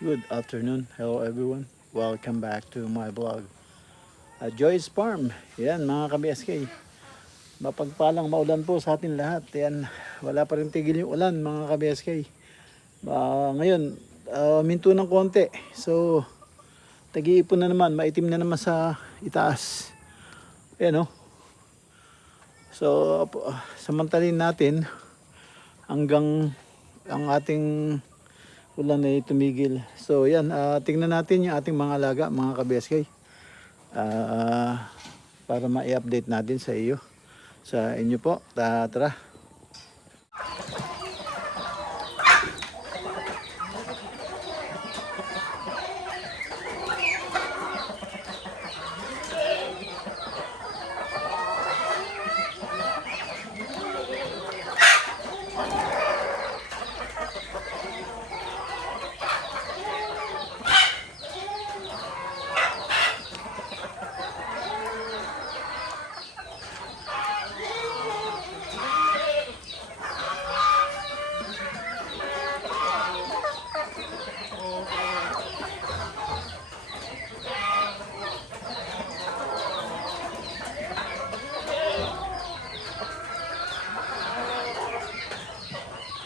Good afternoon. Hello everyone. Welcome back to my vlog. Joy's Farm. Yan mga ka-BSK. Mapagpalang maulan po sa atin lahat. Yan, wala pa rin tigil yung ulan mga ka-BSK. Ngayon, minto ng konti. So, tag-iipon na naman. Maitim na naman sa itaas. Ayan o. So, samantalin natin hanggang ang ating ulan ay tumigil. So yan, tingnan natin yung ating mga alaga mga ka-BSK, para ma-update natin sa inyo po. Tara.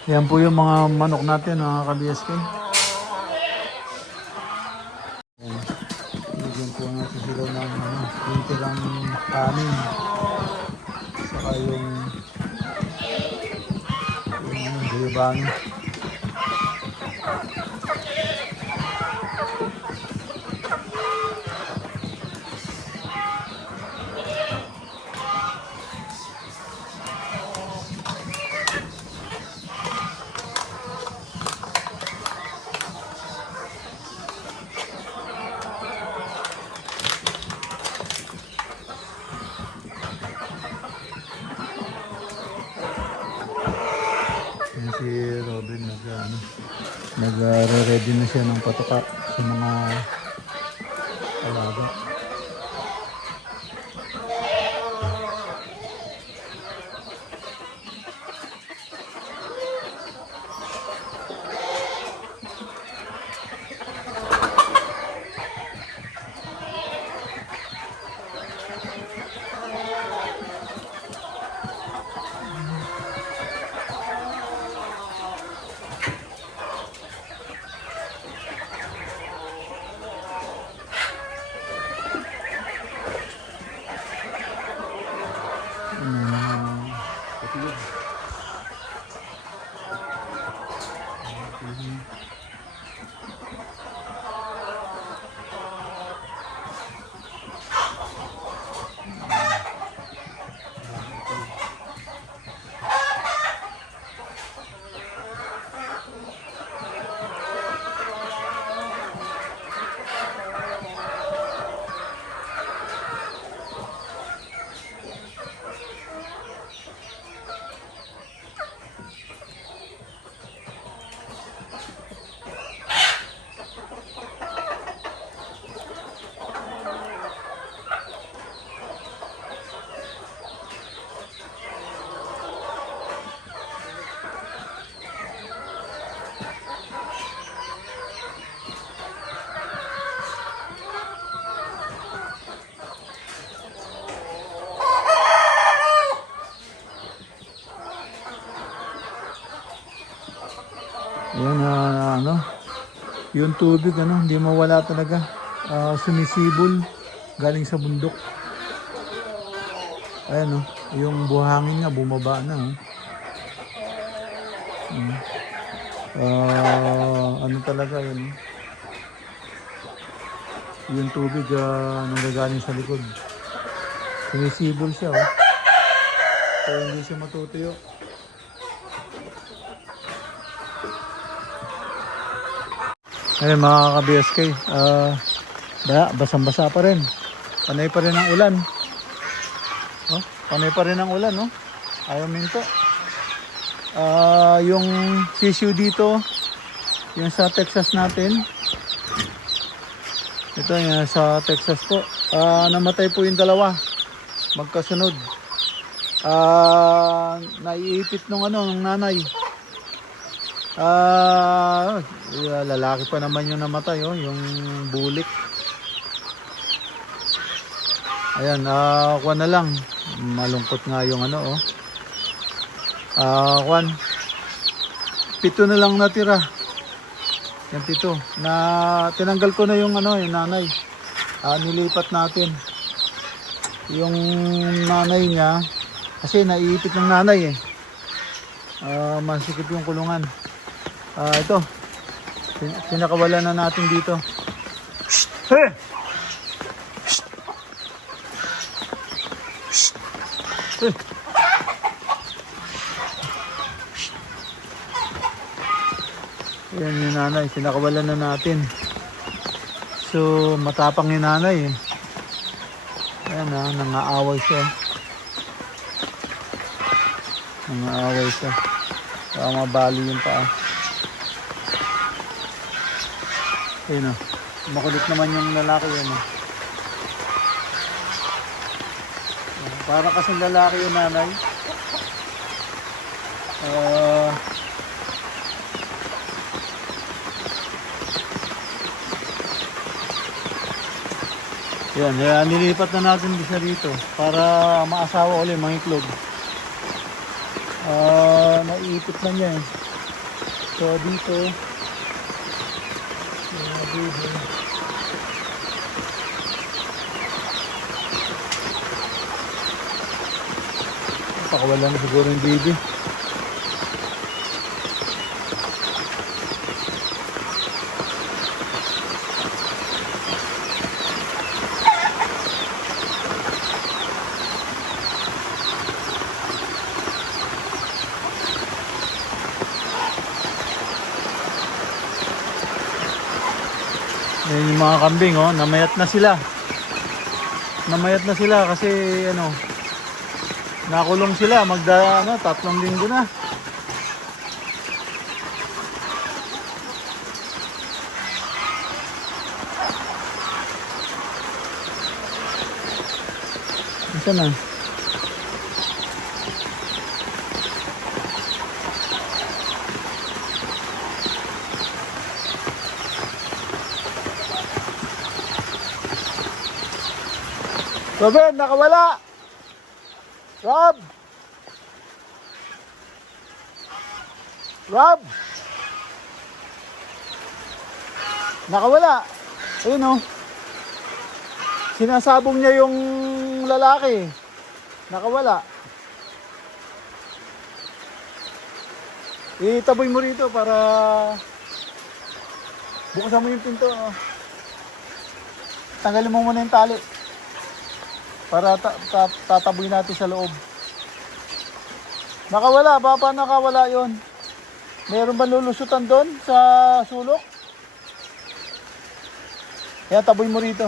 Yan po yung mga manok natin mga ka-BSK. Bigyan po natin sila ng tirang kanin. Saka yung gulibano. Si Robin nag-ready na siya ng patuka sa mga alaga. Yan yung tubig hindi mawala talaga. Sumisibol galing sa bundok. Ayan yung buhangin nga bumaba na. Talaga yun. Yung tubig nanggagaling sa likod. Sumisibol siya kaya hindi siya matutuyo. Ayun mga ka-BSK, basang-basa pa rin. Panay pa rin ang ulan. Panay pa rin ang ulan, ayaw minto. Yung sisiu dito, yung sa Texas natin, ito yung sa Texas po, namatay po yung dalawa, magkasunod. Naiipit nung nanay. Lalaki pa naman yung namatay, oh, yung bulik. Ayan, kuwan na lang. Malungkot nga yung ano, oh. Kuwan. 7 na lang natira. Yung 7. Na tinanggal ko na yung ano, yung nanay. Nilipat natin. Yung nanay niya, kasi naiipit ng nanay eh. Masikip yung kulungan. Ito. Pinakawala na natin dito. Hey! Ayan yung nanay, pinakawalan na natin. So, matapang yung nanay eh. Ayan nangaaway siya. Nangaaway siya. Baka mabali yung paa. Ayun o. Makulit naman yung lalaki yun o. Para kasing lalaki yung nanay. Yan, nilipat na natin isa dito para maasawa ulit mga iklog. Naiipit na niya eh. So dito pakawala na siguro yung baby. Yan yung mga kambing, oh, namayat na sila. Namayat na sila kasi ano, nakulong sila 3 linggo na. Ito na. Robin, nakawala! Rob! Rob! Nakawala! Ayun o. Sinasabong niya yung lalaki. Nakawala. Itaboy mo rito para bukasan mo yung pinto. Tanggalin mo muna yung tali. Para tataboy natin sa loob. Nakawala, baka nakawala yon. Meron ba lulusutan doon sa sulok? Kaya taboy mo rito.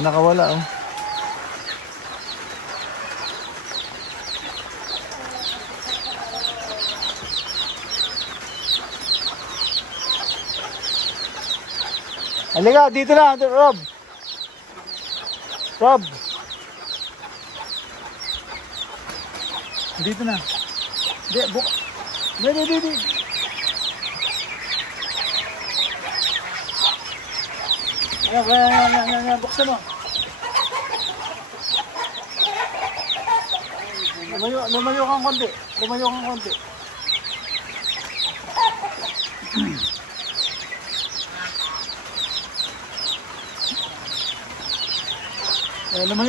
Nakawala oh. Halika, dito na, Rob. Rob. Dito na. Di. Ayan, buksan mo. Lumayo kang konti. Lumayo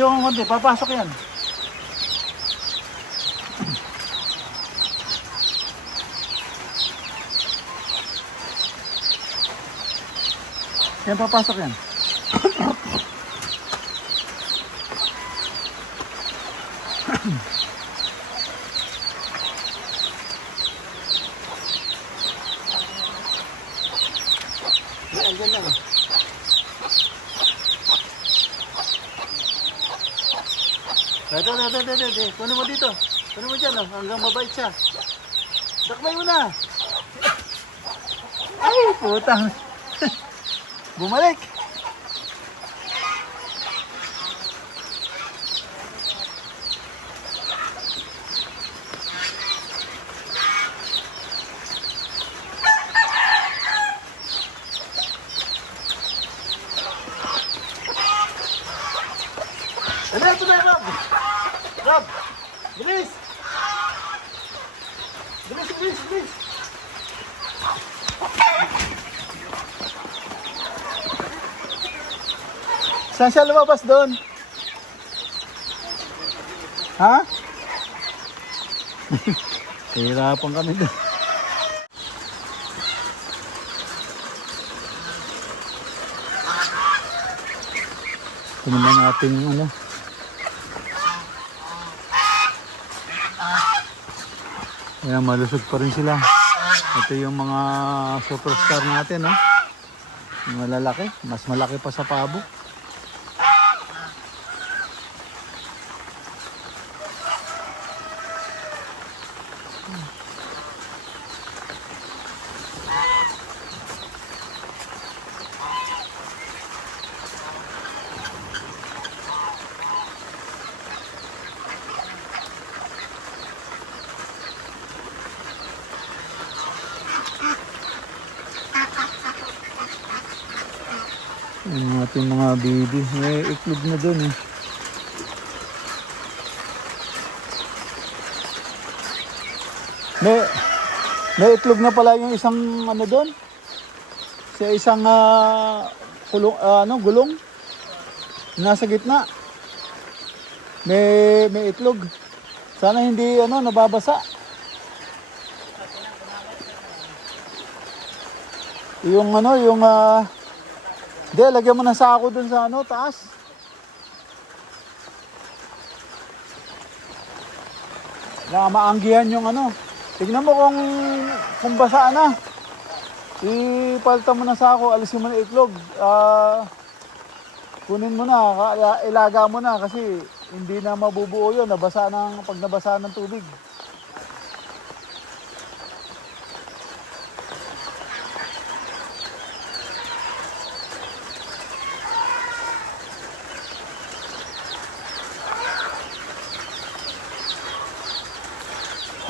kang konti, papasok yan. Yan, papasok yan. Yan, dyan lang. Ito. Kunin mo dito. Kunin mo dyan, oh. Hanggang mabait siya. Dakmay mo na. Ay, putang. Bumalik. Ano ito na, Rob? Rob! Bilis! Bilis, bilis, bilis! Saan siya lumabas doon? Ha? Hirapan kami doon. Ito naman ating ano. Ayan, malusog pa rin sila. Ito yung mga superstar natin, no? Yung malalaki, mas malaki pa sa pabo. Yung ating mga baby, may iklog na dun eh. May itlog na pala yung isang ano doon. Sa isang gulong. Nasa gitna. May itlog. Sana hindi nababasa. Hindi, lagyan mo ng sako dun sa taas. Maanggihan yung Tignan mo kung basa na. Ipalta mo na sako, alisin mo na itlog. Kunin mo na, ilaga mo na kasi hindi na mabubuo yun. Pag nabasa ng tubig.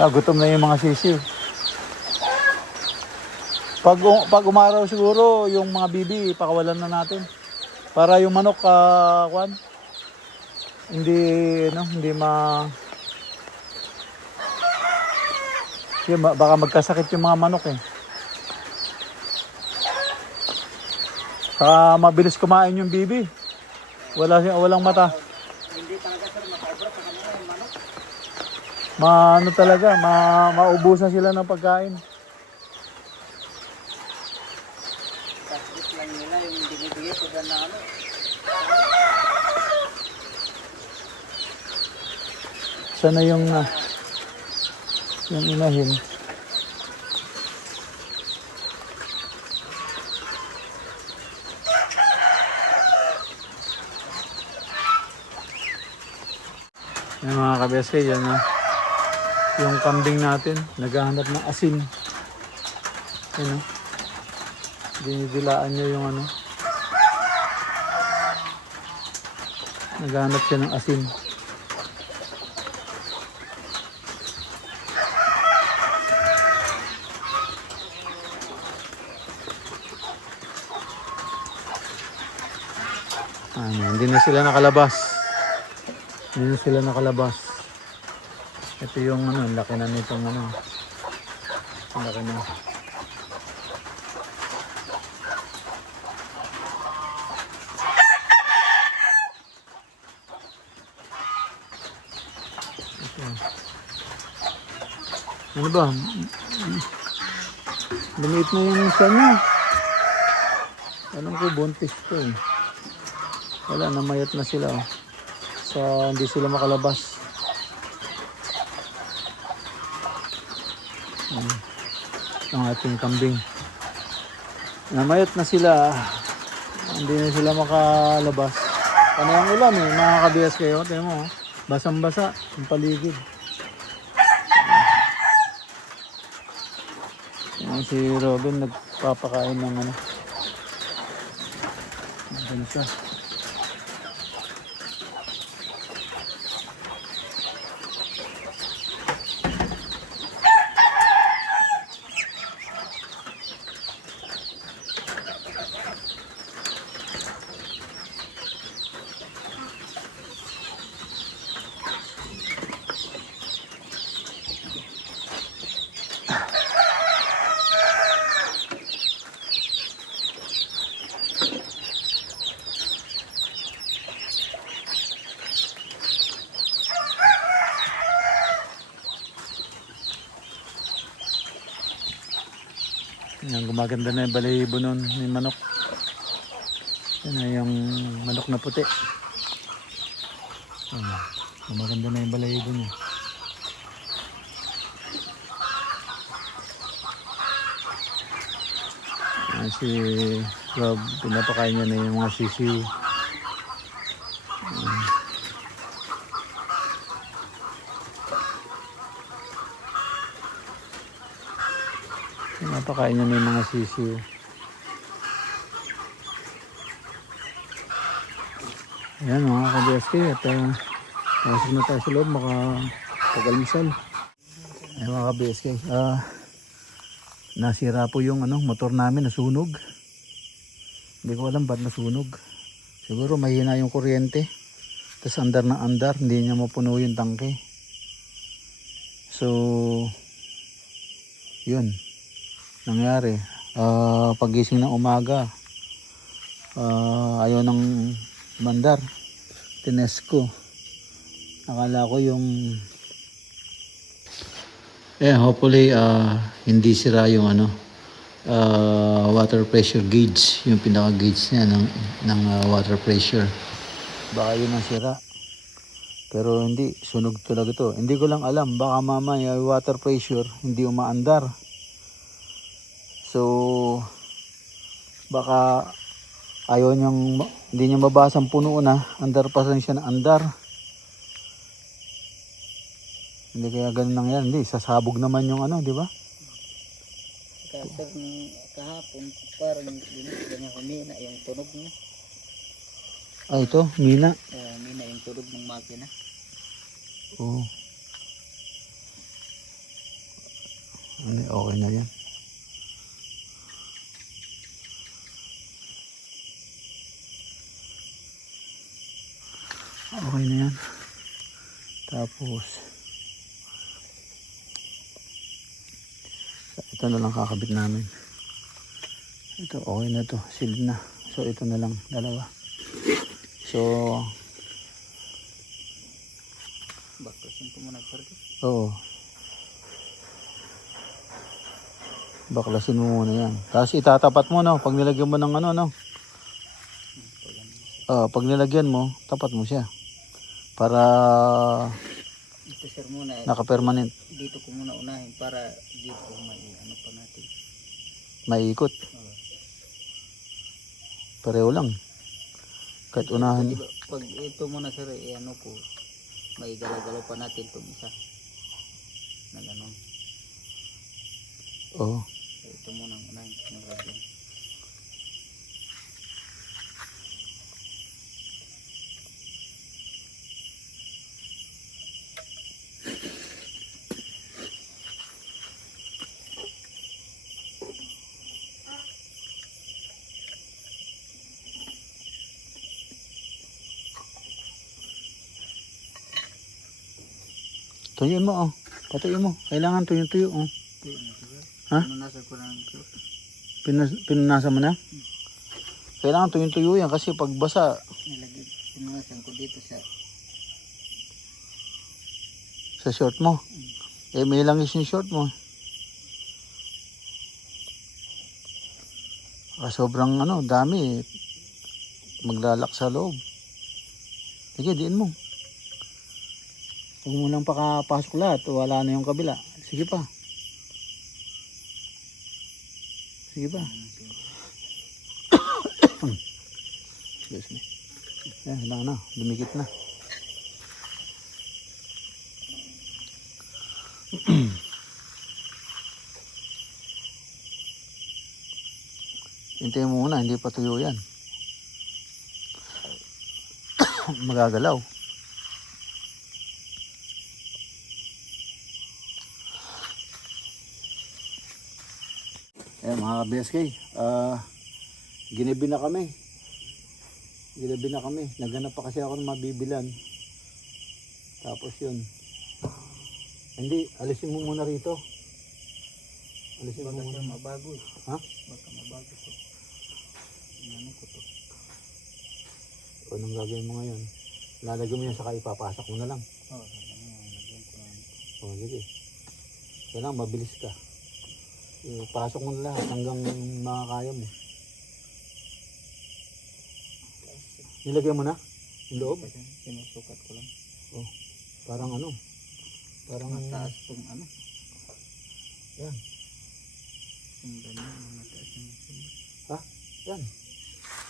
Gutom na yung mga sisiw. Pag umaraw siguro, yung mga bibi, pakawalan na natin. Para yung manok, hindi baka magkasakit yung mga manok eh. Saka mabilis kumain yung bibi. Walang mata. Hindi talaga sir, makabra sa kanila yung manok. Maubusan sila ng pagkain. Tapos lang nila yung binibigay ko na Sana yung inahin. Yung mga kabeske, yan yung kambing natin, naghahanap ng asin. Yan dinidilaan niya yung naghahanap siya ng asin. Hindi na sila nakalabas. Ito yung laki na nitong laki na. Ano ba? Lumiit na yung isa niya. Alam ko buntis to eh. Wala, namayat na sila hindi sila makalabas. Ang ating kambing. Namayat na sila. Hindi na sila makalabas. Panayang ulan eh. Makakabias kayo. Tingnan mo. Basang-basa ang paligid. Si Robin nagpapakain ng Yan siya. Yan, gumaganda na yung balahibo nun ni manok. Yan na yung manok na puti. Yan, gumaganda na yung balahibo niya. Yan si Rob, pinapakain niya na yung mga sisiw. Yan. Pinapakain niya na yung mga sisiw. Ayan mga ka-BSK at pasok na tayo sa loob makapag-almusal. Ayan mga ka-BSK, nasira po yung motor namin, nasunog. Hindi ko alam ba't nasunog. Siguro mahina yung kuryente. Tapos andar na andar, hindi niya mapuno yung tangke. So, yun. Nangyari. Pagising ng umaga, ayaw ng mandar. Tinest ko. Akala ko yung hopefully hindi sira yung water pressure gauge, yung pinaka gauge niya ng water pressure. Baka yun ang sira. Pero hindi, sunog talaga to. Hindi ko lang alam, baka mamaya yung water pressure hindi umaandar. So baka ayaw niyang, hindi niya mabasang puno na, andar pa rin siya na andar. Hindi kaya ganun lang yan, hindi, sasabog naman yung di ba? Sir, kahapon, parang ganyan humina yung tunog niya. Ito, mina. Humina yung tunog ng makina. Oo. Okay na yan. Okay na yan. Tapos ito na lang kakabit namin. Ito okay na to, sealed na. So ito na lang, dalawa. So Baklasin ko muna sir. oo, baklasin mo muna yan. Tapos itatapat mo pag nilagyan mo ng pag nilagyan mo, tapat mo siya. Para ito sir muna. naka-permanent. Dito ko muna unahin para dito may pa natin. Maiikot. Pareho lang. Kahit unahan. Diba, pag ito muna sir, ko, may galaw-galaw pa natin itong isa. Na gano'n. Oo. Ito muna unahin. Nilagyan. Tuyuin mo Patuyin mo. Kailangan tuyo. Ha? Pinunasan ko lang. Pinunasan mo na? Kailangan tuyo yan kasi pag basa. Pinunasan ko dito Sa short mo. May langis yung short mo. Sobrang dami. Maglalak sa loob. Sige, diin mo. Huwag mo lang pakapasok lahat. Wala na yung kabila. Sige pa. Excuse me. Lang na. Dumikit na. Hintayin mo muna. Hindi pa tuyo yan. magagalaw. Ayan mga ka-BSK, ginabi na kami. Ginabi na kami. Naghanap pa kasi ako ng mabibilan. Tapos yun. Hindi, alisin mo muna rito. Alisin mo Baka muna. siya mabago eh. Ha? Baka mabago to. Ano ko to? O anong gagawin mo ngayon? Lalagyan mo yan saka ipapasok mo na lang. Oh, ano, lagyan ko lang ito. O sige. Kailangan mabilis ka. Pasok mo na lahat hanggang makakaya mo. Nilagyan mo na? Yung loob? Kasi sinusukat ko lang. Oh, parang ano? Parang Mataas tong ano. yan. Yung ganyan, mataas yung sugat. Ha? Yan.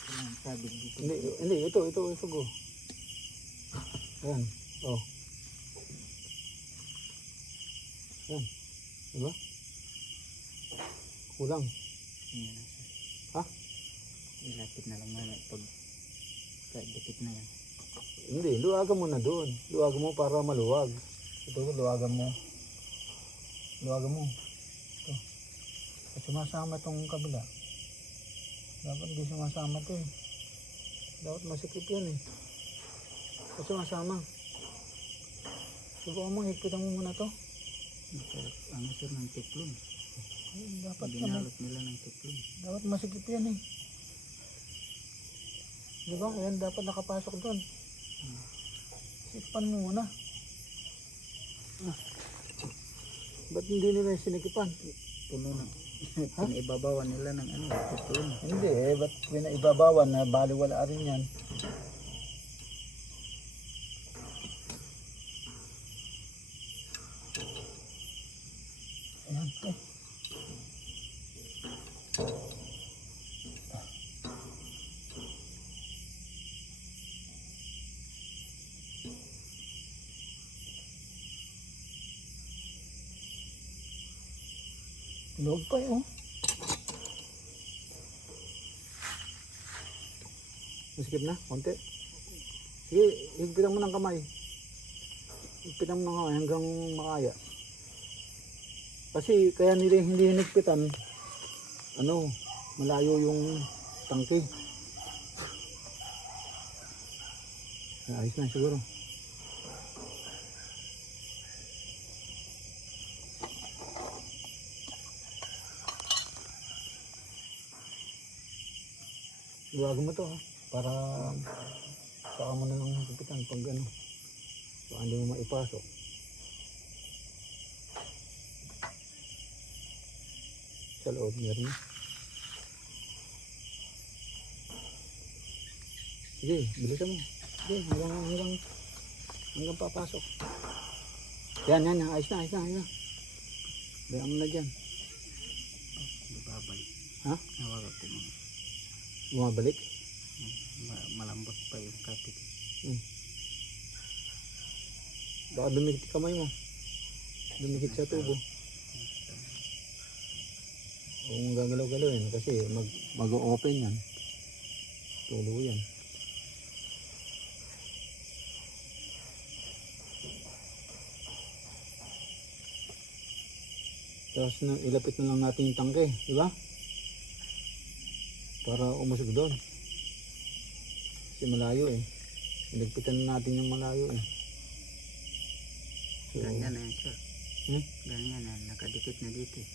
Kailangan sabig dito. Hindi, ito go. Yan. Oh. Yan. Diba? Kulang. Yan na siya. Ha? Ilapit na lang namin pag dikit na yan. Hindi, luwagan mo na doon. Luwagan mo para maluwag. Ito, luwagan mo. Luwagan mo. Ito. At sumasama tong kabila. Dapat hindi sumasama to eh. Dapat masikip yan eh. At sumasama. Subukan mo, higpitan mo muna to. Ano sir ng tiklon? Dapat yan eh. Binalot nila ng tiklon. Dapat masikip yan eh. Diba? Ayan, dapat nakapasok doon. Sipan mo muna. Ba't hindi nila sinikipan? Puno na. Pinaibabawan nila ng ano, tiklon. Hindi eh, ba't pinaibabawan na baliwala rin yan? Ayan, eh. Loob pa eh, oh. Masikip na, konti. Sige, higpitan mo ng kamay. Higpitan mo ng kamay hanggang makaya. Kasi kaya nila hindi hinigpitan, ano, malayo yung tangke. Ayos na siguro. Luwagan mo to ha, para saka mo na lang higpitan pag ano, baka hindi mo maipasok. Sa loob meron na. Sige, bilisan mo. Sige, hanggang papasok. Yan, ayos na. Bayaan mo na dyan. Babalik. Ha? Nawala ko muna. Bumabalik? Malambot pa yung kapit. Baka dumikit kamay mo. Dumikit sa tubo. Kung gagalaw-galawin kasi mag-o-open yan. Tulo yan. Tapos ilapit na lang natin yung tangke, di ba? Para umusog doon. Kasi malayo eh. Ilagpitan na natin yung malayo eh. So, Ganyan na yan sir. Ganyan na, nakadikit na dito eh.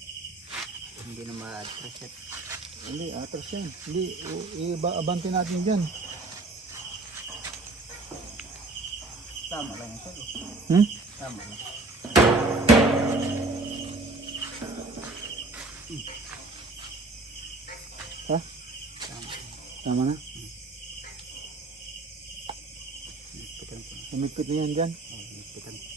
Hindi na ma-atras yan. Hindi, atras yan. Hindi, abante natin dyan. Tama lang yan sir. Tama lang. Ha? Tama. Tama na? Nagpitan ko. Umipit na yan dyan. Nagpitan ko.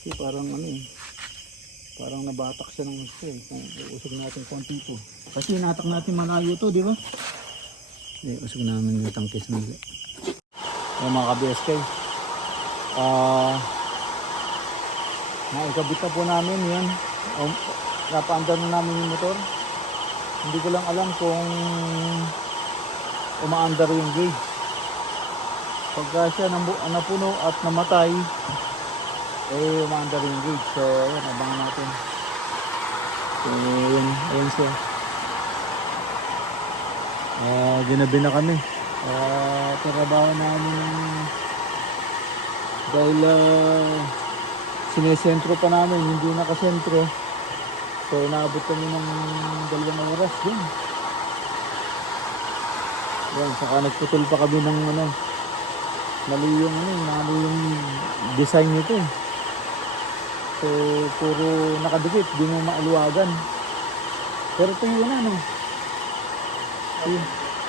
Kasi parang ano eh. Parang nabatak siya ng gusto eh. Kung usog natin konti po. Kasi natak natin malayo to, di ba? Hindi, usog namin yung tangkis na nila. Ayan mga ka-BSK. Naikabit na po namin yan. napaandar na namin yung motor. Hindi ko lang alam kung umaandar yung gauge. Pagka siya napuno at namatay, eh umaandar yung gauge. So ayun, abangan natin. So ayun siya. Ginabi na kami. Trabaho namin dahil sinesentro pa namin, hindi nakasentro. So naabot kami ng 2 oras din. Yan, saka nagputol pa kami ng mali yung design nito eh. So puro nakadikit, di mo mailuwagan. Pero tuyo na no.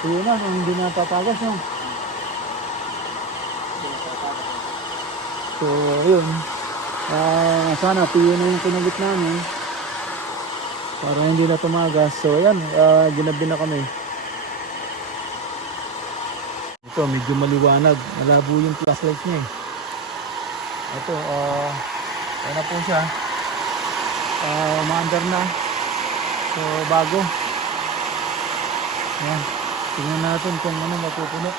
Tuyo na kung hindi na papagas no. So ayun. Sana tuyo na yung kinulit namin para hindi na tumagas. So ayan, ginabi na kami. Ito medyo maliwanag, malabo yung flashlight niya eh. Ito, ayan na po siya. Umaandar na. So bago. Ayan, tingnan natin kung ano mapupuno.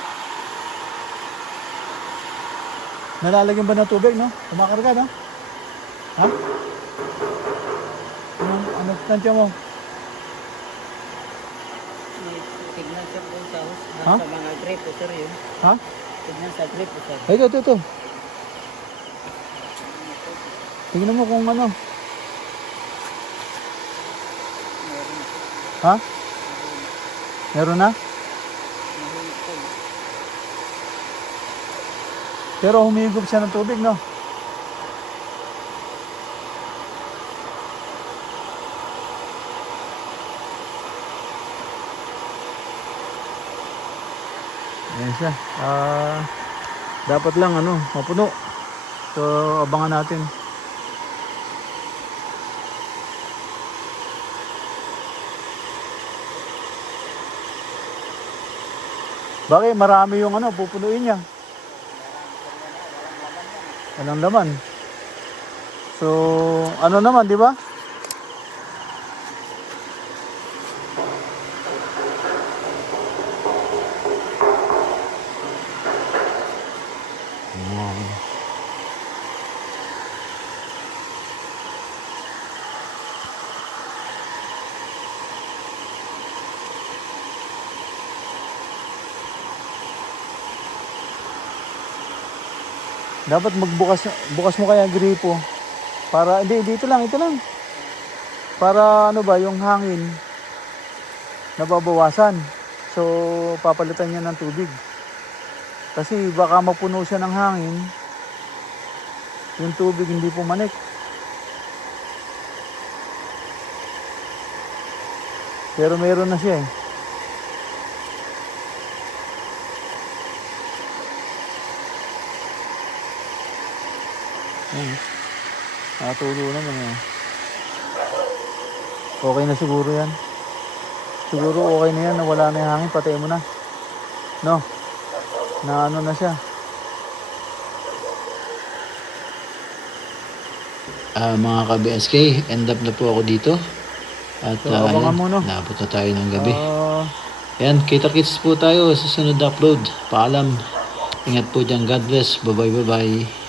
Nalalagyan ba ng tubig no? Kumakarga no? Ha? Ano tansya mo? Tignan siya po sa Ha? mga gripo sir yun. Ha? Tignan sa gripo sir. Ay, ito. Tingnan mo kung ano. Ha? Meron na? Pero humigop siya ng tubig, no? Ayan siya. Dapat lang mapuno. So abangan natin. Bakit marami yung pupunuin niya? Walang laman. So naman, di ba? Dapat bukas mo kaya gripo para ito lang para yung hangin nababawasan. So papalitan niya ng tubig kasi baka mapuno siya ng hangin, yung tubig hindi pumanik. Pero meron na siya eh. Natulo naman eh. Okay na siguro yan. Siguro okay na yan, nawala na yung hangin, patay mo na. No? Na na siya. Mga ka-BSK, end up na po ako dito. At So, abangan mo, no? naabot na tayo ng gabi. Yan, Kita-kits po tayo sa sunod na upload. Paalam. Ingat po dyan. God bless. Bye-bye.